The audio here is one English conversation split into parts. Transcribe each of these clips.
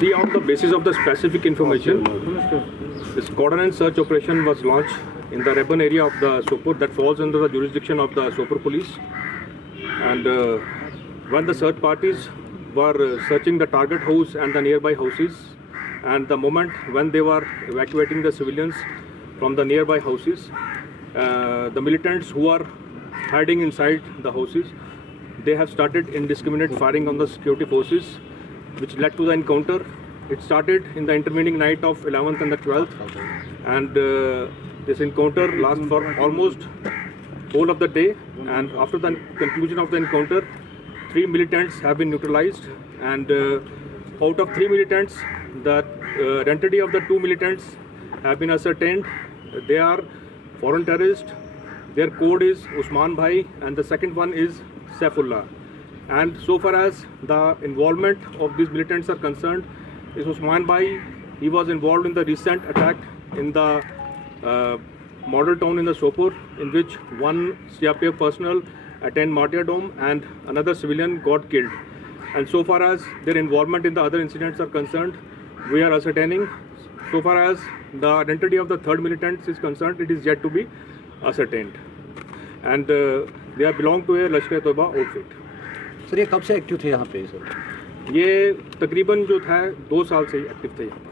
See, on the basis of the specific information, this cordon and search operation was launched in the Reban area of the Sopur that falls under the jurisdiction of the Sopur police. And when the search parties were searching the target house and the nearby houses, and the moment when they were evacuating the civilians from the nearby houses, the militants who are hiding inside the houses, they have started indiscriminate firing on the security forces, which led to the encounter. It started in the intervening night of 11th and the 12th, and this encounter lasted for almost whole of the day. And after the conclusion of the encounter, 3 militants have been neutralized, and out of 3 militants, the identity of the 2 militants have been ascertained. They are foreign terrorists. Their code is Usman Bhai, and the second one is Saifullah. And so far as the involvement of these militants are concerned, is Usman Bhai. He was involved in the recent attack in the model town in the Sopur, in which one CRPF personnel attained martyrdom and another civilian got killed. And so far as their involvement in the other incidents are concerned, we are ascertaining. So far as the identity of the third militant is concerned, it is yet to be ascertained. And they are belong to a Lashkar-e-Toiba outfit. Sir ये कब से active थे यहाँ पे sir? ये तकरीबन जो था 2 साल से एक्टिव थे यहाँ पर.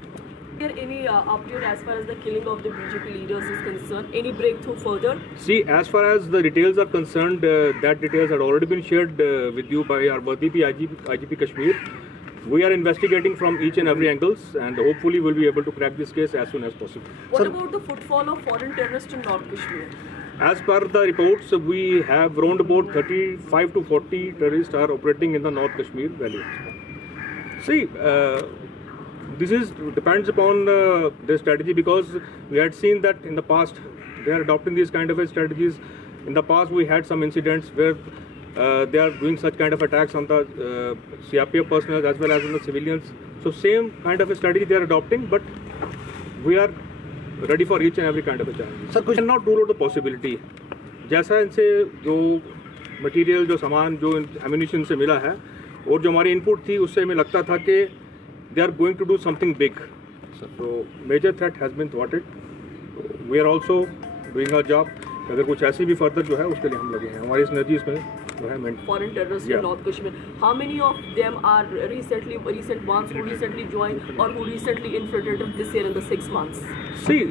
Is there any update as far as the killing of the BJP leaders is concerned? Any breakthrough further? See, as far as the details are concerned, that details had already been shared with you by our Vardipi IGP Kashmir. We are investigating from each and every angles, and hopefully we'll be able to crack this case as soon as possible. What about the footfall of foreign terrorists in North Kashmir? As per the reports, we have around about 35 to 40 terrorists are operating in the North Kashmir Valley. See, this depends upon their strategy, because we had seen that in the past they are adopting these kind of strategies. In the past we had some incidents where they are doing such kind of attacks on the CRPF personnel as well as on the civilians. So same kind of a strategy they are adopting, but we are ready for each and every kind of a challenge. Sir, we cannot rule out the possibility. जैसा इनसे जो material, जो सामान, जो ammunition से मिला है और जो हमारी इनपुट थी, उससे हमें लगता था कि they are going to do something big. So major threat has been thwarted. We are also doing our job. अगर कुछ ऐसी भी फर्दर जो है उसके लिए हम लगे हैं. हमारी एनर्जी इसमें जो है foreign terrorists in North Kashmir. How many of them are recent ones who recently joined or who recently infiltrated this year in the 6 months? See,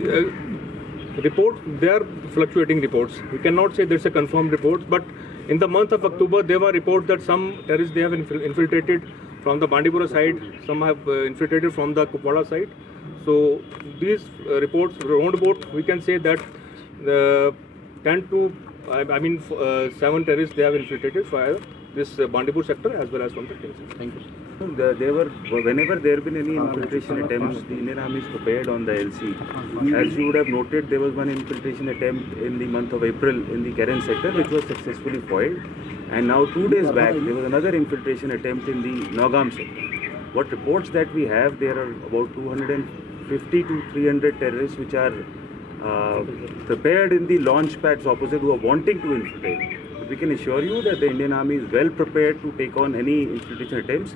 reports, they are fluctuating reports. We cannot say there's a confirmed report, but in the month of October there were reports that some terrorists they have infiltrated from the Bandipora side, some have infiltrated from the Kupwara side. So these reports round about, we can say that 10 to 7 terrorists they have infiltrated via this Bandipur sector as well as from the King sector. Thank you. They were, whenever there have been any infiltration attempts, the Indian Army is prepared on the LC. As you would have noted, there was one infiltration attempt in the month of April in the Karen sector, which was successfully foiled. And now 2 days back, there was another infiltration attempt in the Nogam sector. What reports that we have, there are about 250 to 300 terrorists which are prepared in the launch pads opposite who are wanting to infiltrate. But we can assure you that the Indian Army is well prepared to take on any infiltration attempts.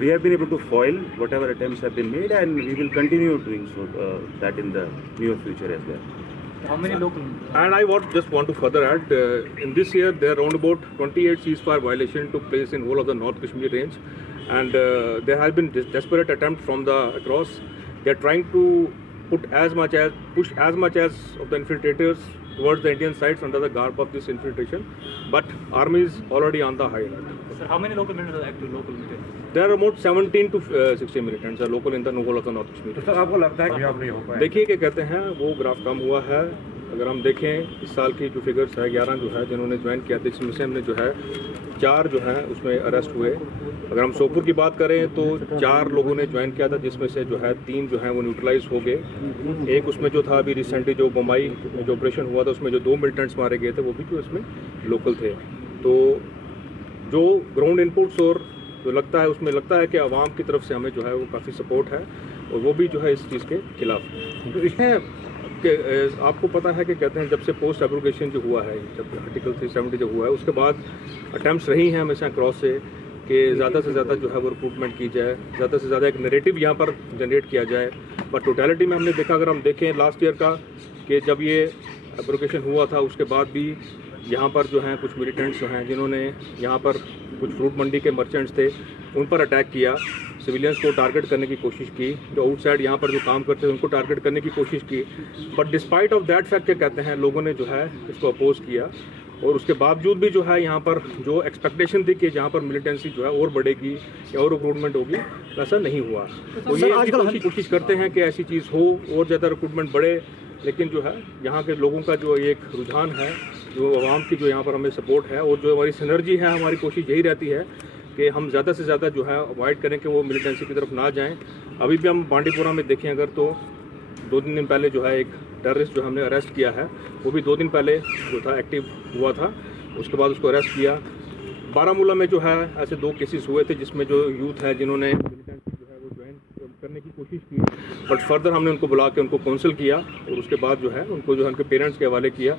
We have been able to foil whatever attempts have been made, and we will continue doing so that in the near future as well. How many local? And I just want to further add, in this year there are around about 28 ceasefire violations took place in whole of the North Kashmir range, and there has been desperate attempt from the across. They are trying to push as much as of the infiltrators towards the Indian sides under the garb of this infiltration, but army is already on the high alert. Sir, how many local militants are active? Local militants? There are about 17 to 16 militants are local in the whole of the North Kashmir. तो sir आपको लगता है कि आप नहीं हो पाए? देखिए क्या कहते हैं, वो ग्राफ कम हुआ है. अगर हम देखें इस साल की जो फिगर्स है, 11 जो है जिन्होंने ज्वाइन किया था, इसमें से हमने जो है 4 जो है उसमें अरेस्ट हुए. अगर हम सोपुर की बात करें तो 4 लोगों ने ज्वाइन किया था, जिसमें से जो है 3 जो है वो न्यूट्रलाइज हो गए. एक उसमें जो था अभी रिसेंटली जो बम्बई में जो ऑपरेशन हुआ था, उसमें जो 2 मिलिटेंट्स मारे गए थे वो भी जो इसमें लोकल थे. तो जो ग्राउंड इनपुट्स और जो लगता है उसमें लगता है कि आवाम की तरफ से हमें जो है वो काफ़ी सपोर्ट है, और वो भी जो है इस चीज़ के खिलाफ. तो इसमें आपको पता है कि कहते हैं जब से पोस्ट एब्रोगेशन जो हुआ है, जब आर्टिकल 370 जो हुआ है, उसके बाद अटैम्प्ट्स रही हैं हमेशा क्रॉस से कि ज़्यादा से ज़्यादा जो है वो रिक्रूटमेंट की जाए, ज़्यादा से ज़्यादा एक नैरेटिव यहाँ पर जनरेट किया जाए। पर टोटलिटी में हमने देखा, अगर हम देखें लास्ट ईयर का, कि जब ये एब्रोगेशन हुआ था उसके बाद भी यहाँ पर जो हैं कुछ मिलिटेंट्स जो हैं जिन्होंने यहाँ पर कुछ फ्रूट मंडी के मर्चेंट्स थे उन पर अटैक किया, सिविलियंस को टारगेट करने की कोशिश की, जो आउटसाइड यहाँ पर जो काम करते थे उनको टारगेट करने की कोशिश की। But despite of that fact क्या कहते हैं, लोगों ने जो है इसको अपोज किया, और उसके बावजूद भी जो है यहाँ पर जो एक्सपेक्टेशन थी कि जहाँ पर मिलिटेंसी जो है और बढ़ेगी या और रिक्रूटमेंट होगी, वैसा नहीं हुआ। तो ये कोशिश करते हैं कि ऐसी चीज़ हो और ज़्यादा रिक्रूटमेंट बढ़े, लेकिन जो है यहाँ के लोगों का जो एक रुझान है, जो आवाम की जो यहाँ पर हमें सपोर्ट है और जो हमारी सिनर्जी है, हमारी कोशिश यही रहती है कि हम ज़्यादा से ज़्यादा जो है अवॉइड करें कि वो मिलिटेंसी की तरफ ना जाएं। अभी भी हम बांडीपुरा में देखें अगर, तो 2-3 दिन पहले जो है एक टेररिस्ट जो हमने अरेस्ट किया है, वो भी 2 दिन पहले जो था एक्टिव हुआ था, उसके बाद उसको अरेस्ट किया। बारामूला में जो है ऐसे 2 केसेस हुए थे जिसमें जो यूथ है जिन्होंने मिलिटेंसी जो है वो ज्वाइन करने की कोशिश की, बट फर्दर हमने उनको बुला के उनको काउंसिल किया और उसके बाद जो है उनको जो है उनके पेरेंट्स के हवाले किया।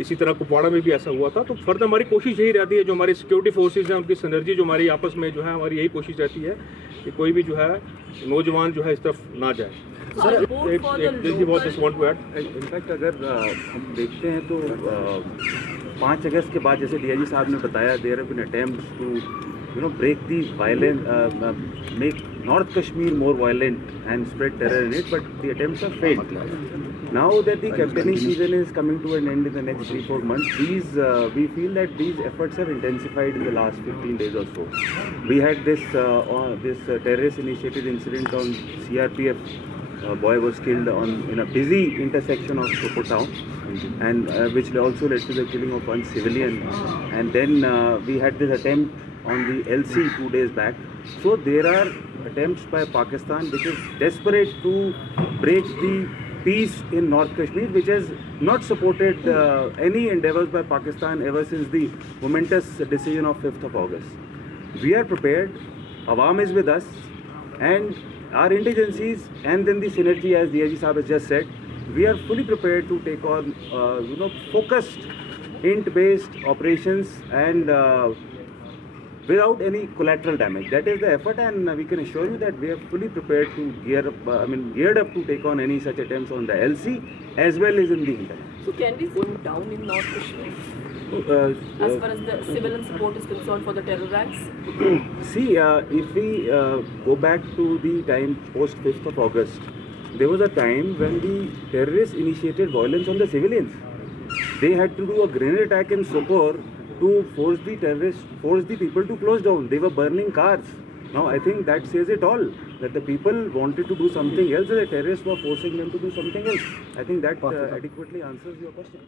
इसी तरह कुपवाड़ा में भी ऐसा हुआ था। तो फर्दर हमारी कोशिश यही रहती है, जो हमारी सिक्योरिटी फोर्सेज हैं उनकी सिनर्जी जो हमारी आपस में जो है, हमारी यही कोशिश रहती है कि कोई भी जो है नौजवान जो है इस तरफ ना जाए। इनफैक्ट अगर हम देखते हैं तो 5 अगस्त के बाद जैसे डीआईजी साहब ने बताया, there have been attempts to break the violent, make North Kashmir more violent and spread terror in it, but the attempts have failed. Now that the campaigning season is coming to an end in the next 3-4 months, we feel that these efforts have intensified in the last 15 days or so. We had this terrorist initiated incident on CRPF. A boy was killed in a busy intersection of Sopore town, and which also led to the killing of one civilian. And then we had this attempt on the LC 2 days back. So there are attempts by Pakistan which is desperate to break the peace in North Kashmir, which has not supported any endeavors by Pakistan ever since the momentous decision of 5th of August. We are prepared, Awam is with us, and our indigencies and then the synergy, as DIG Saab has just said, we are fully prepared to take on focused int-based operations and without any collateral damage. That is the effort, and we can assure you that we are fully prepared to geared up to take on any such attempts on the LC as well as in the internet. So can we slow down in North Kashmir as far as the civilian support is concerned for the terror ranks? See, if we go back to the time post 5th of August, there was a time when the terrorists initiated violence on the civilians. They had to do a grenade attack in Sopore to force the people to close down. They were burning cars. Now I think that says it all, that the people wanted to do something else and the terrorists were forcing them to do something else. I think that adequately answers your question.